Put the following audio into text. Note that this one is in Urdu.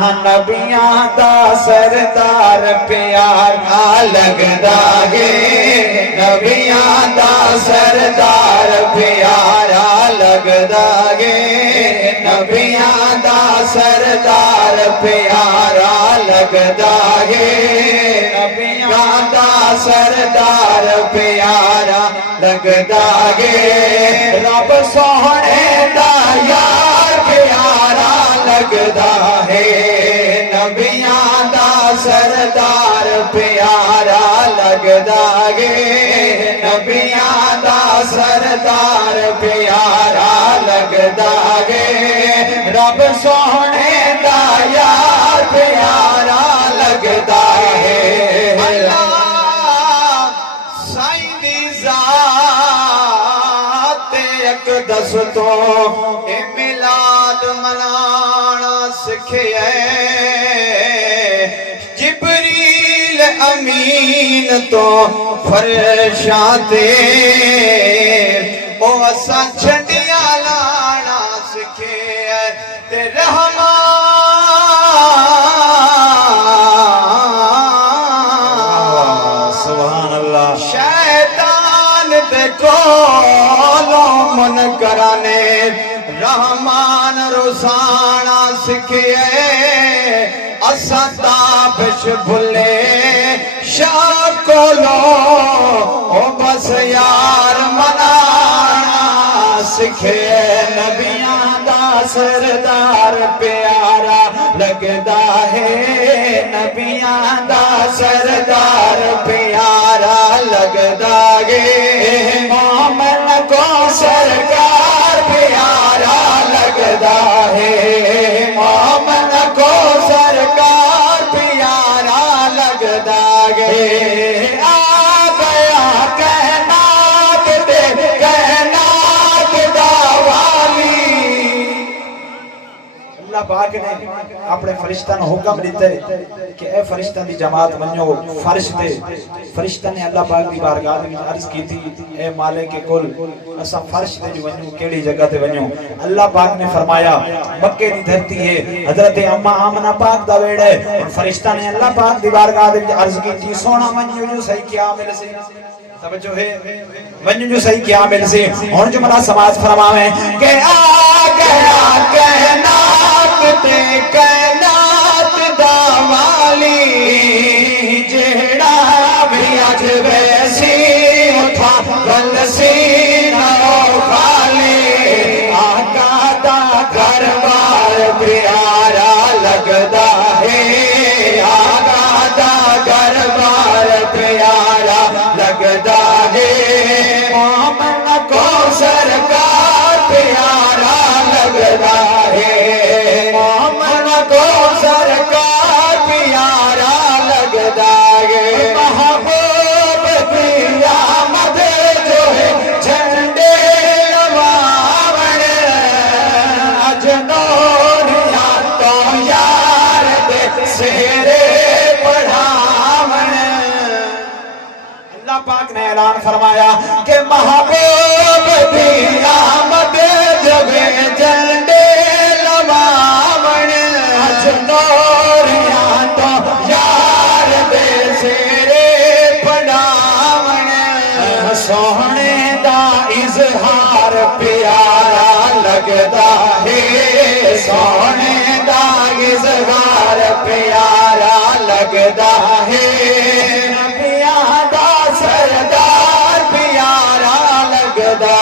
نبیاں دا سردار پیارا لگدا ہے نبیاں دا سردار پیارا لگدا ہے نبیاں دا سردار پیارا لگدا ہے نبیاں دا سردار پیارا لگدا ہے رب سونے دا یار پیارا لگدا ہے نبیاں دا سردار پیارا لگدا ہے نبیاں دا سردار پیارا لگدا ہے رب سونے دا یار پیارا لگدا ہے اللہ سائیں دی ذات اقدس تو اے میلاد منانا سکھے جبریل امین تو فرشاں تے او اساں چھڈیاں لانا سکھے تے رحمان سبحان اللہ شیطان دے کولوں منکراں نے رحمان روزانہ سکھے اساں تابش بھلے شاہ کولو او بس یار منانا سکھے نبیاں دا سردار پیارا لگدا ہے نبیاں دا سردار پیارا لگدا ہے مومن کو سرکار پیارا لگدا ہے مومن کو سرکار پیارا لگدا ہے آ گیا کائنات دے کائنات دا والی اللہ پاک نے اپنے فرشتہ نے حکم دیتا ہے کہ اے فرشتہ دی جماعت ونجو فرش دے فرشتہ نے اللہ پاک دی بارگاہ میں عرض کی تھی اے مالک کل اسا فرش دے جو ونجو کیڑی جگہ تے ونجو اللہ پاک نے فرمایا مکے دی دھرتی ہے حضرت اما آمنہ پاک دا ویڑ ہے فرشتہ نے اللہ پاک دی بارگاہ میں عرض کی تھی سونا ونجو جو صحیح کیا مل سے توجہ ہے ونجو جو صحیح کیا مل سے اور جو ملا سماج فرماویں کہ آ گیا کائنات تے کائنات دا والی جیڑا بھی اج ویسی اٹھا گل سی نہ خالی آقا دا گھر بار پیارا لگدا ہے آقا دا گھر بار پیارا لگدا ہے مومن کو سرکار پیارا لگدا ہے مومن کو سرکار پیارا لگدا ہے محبوب کی آمد جو ہے جھنڈے نواون اجنوریاں تو یار دے سیرے پڑھاون اللہ پاک نے اعلان فرمایا کہ محبوب کی آمد جو ہے جھنڈے نواون اجنوریاں تو یار دے سیرے پڑھاون سونے دا اظہار پیارا لگدا ہے سونے دا اظہار پیارا لگدا ہے نبیاں دا سردار پیارا لگدا